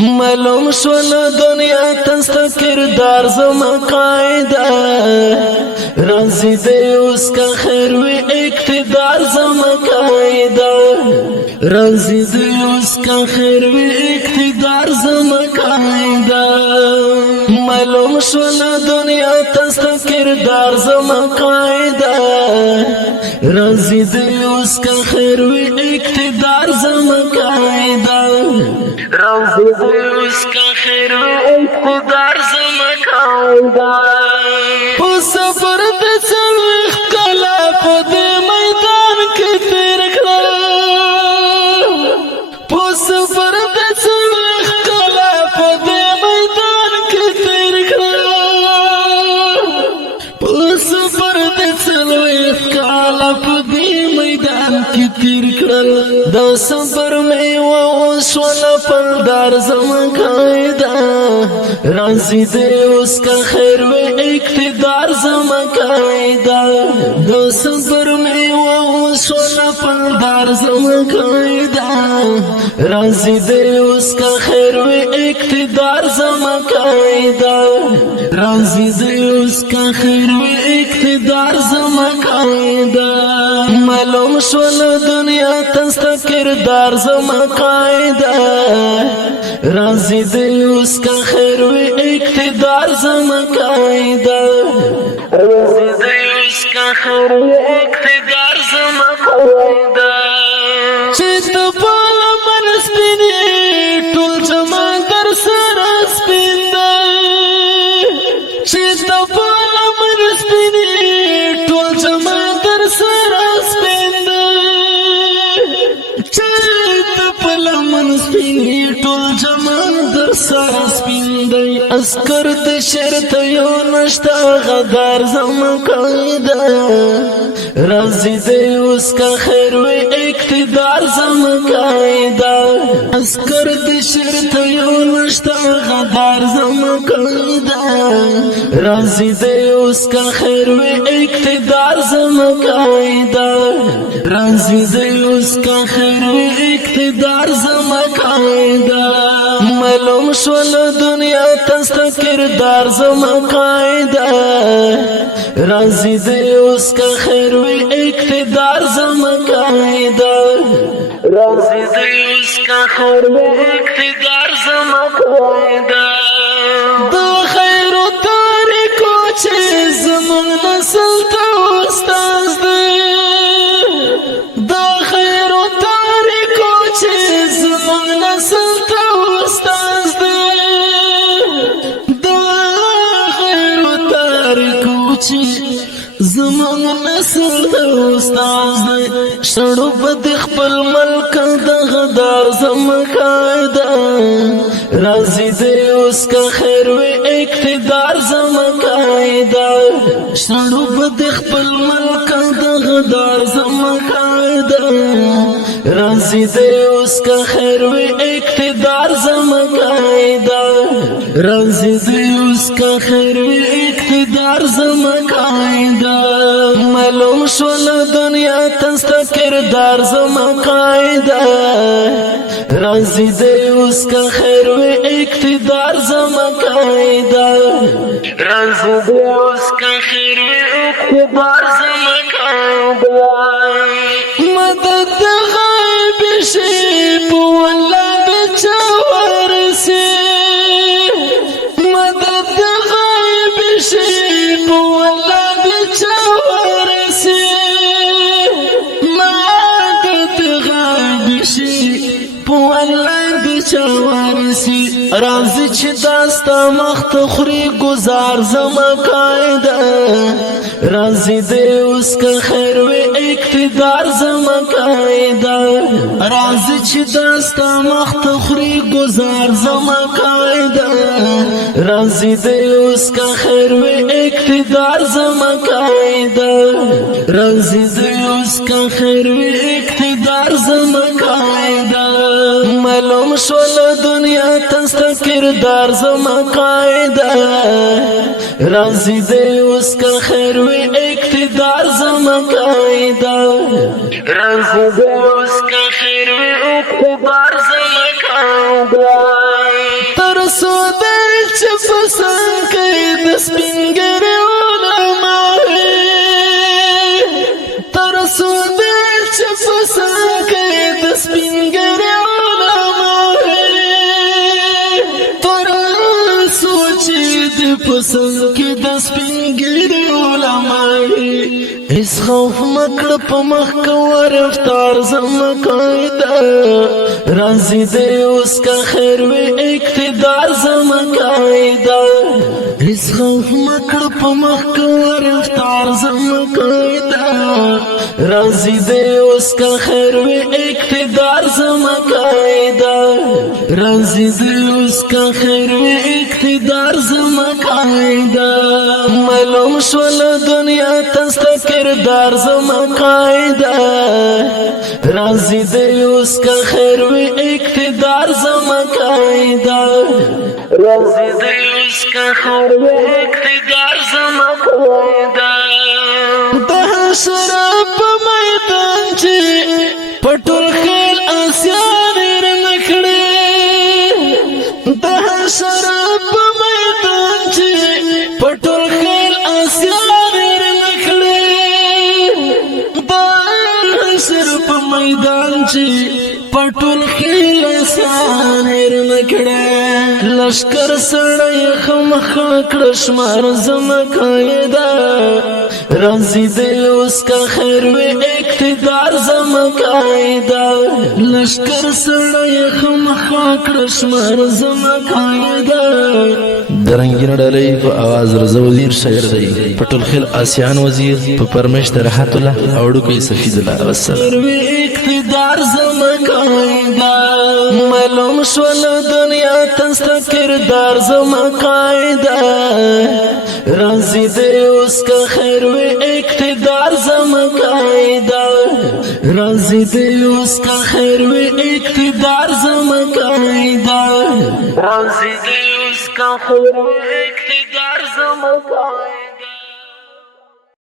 معلوم شول دنیا تستا کردار زما قاعده رازی دی اس کا خیر و اقتدار زما قاعده رازی دی اس کا خیر و اقتدار زما قاعده معلوم شول دنیا تستا کردار زما قاعده رازی دی اس کا خیر و اقتدار زما قاعده رازی دی اس کا خیر و اقتدار زما قاعده په سفر د څلوېښت کاله په دې میدان کې تېر کړل په سفر د څلوېښت کاله په دې میدان کې تېر کړل په سفر د څلوېښت کاله په دې میدان کې تېر کړل د سفر میوه وشوله پلدار زما قاعده رازی دی اس کا خیر و اقتدار زما قاعده د صبر میوه وشوله پلدار زما قاعده رازی دی اس کا خیر و اقتدار زما قاعده رازی دی اس کا خیر و اقتدار زما قاعده معلوم شول دنیا تستا کردار زما قاعده رازی دی اس کا خیر و اقتدار زما قاعده رازی دی اس کا خیر و اقتدار زما قاعده چې ته پاله من سپینې ټول زما در سره سپین دی چې ته پاله من سپینې ټول زما در سره سپین دی چې ته پاله من سپینې ټول زما در سره سپین دی اسکر د شرط یو نشتا غدار زما قاعده رازی دی اس کا خیر و اقتدار زما قاعده اسکر د شرط یو نشتا غدار زما قاعده رازی دی اس کا خیر و اقتدار زما قاعده رازی دی اس کا خیر و اقتدار زما قاعده معلوم شول دنیا تستا کردار زما قاعده رازی دی اس کا خیر و اقتدار زما قاعده رازی دی اس کا خیر و اقتدار زما قاعده د خیر و تاریکو چې زمون نسل ته استاد دی د خیر و تاریکو چې زمون نسل ته استاد دی د خیر و تاریکو چې زمون نسل ته استاد دی شړو بد خپل ملک د غدار زما قاعده رازی دی اس کا خیر و اقتدار زما قاعده شړو بد خپل ملک د غدار زما قاعده رازی دی اس کا خیر و اقتدار زما قاعده رازی دی اس کا خیر و اقتدار زما قاعده معلوم شول دنیا تستا کردار زما قاعده رازی دی اس کا خیر و اقتدار زما قاعده رازی دی اس کا خیر و اقتدار زما قاعده مدد غیب شی بولا بچا ورسی مدد غیب شی بولا بچا ورسی مدد غیب شی بولا بچا ورسی رازی چې داستا مخت خوري گزار زما قاعده رازی دی اس کا خیر و اقتدار زما قاعده رازی چې داستا مخت خوري گزار زما قاعده رازی دی اس کا خیر و اقتدار زما قاعده رازی دی اس کا خیر و اقتدار زما قاعده معلوم شول دنیا تستا کردار زما قاعده رازی دی اس کا خیر و اقتدار زما قاعده رازی دی اس کا خیر و اقتدار زما قاعده سپینګری علماء ترسول چې پسند کوي د سپینګری علماء ترسول چې د پسند کوي د سپینګری علماء اس خوف مکړه په مخ کو رفتار زما قاعده راضی دے اس کا خیر و اقتدار زما قاعده اس خوف مکړه په مخ کو رفتار زما قاعده راضی دے اس کا خیر و اقتدار زما قاعده راضی دے اس کا خیر و اقتدار زما قاعده معلوم شول دنیا تستا کردار زما قاعده راضی دے اس کا خیر و اقتدار زما قاعده راضی دے اس کا خیر و اقتدار زما قاعده د حشر په میدان چې پټول خیل اسیان رنکړي د حشر په میدان چې پټول خیل اسیان رنکړي د حشر په میدان چې پټول خیل اسیان رنکړي لشکر سړی خمخ کړه شمار زما قاعده راضی دے اس کا خیر و اقتدار زما قاعده لشکر سړی خمخ کړه شمار زما قاعده درنګین ډلې په आवाज رضا وزیر شاعر دی پټول خیل آسیان وزیر په پرمش راحت الله اوړو کوي سفید الله والسلام اقتدار زما قاعده معلوم شول دنیا تستا کردار زما قاعده راضی دے اس کا خیر و اقتدار زما قاعده راضی دے اس کا خیر و اقتدار زما قاعده راضی دے اس کا خیر و اقتدار زما قاعده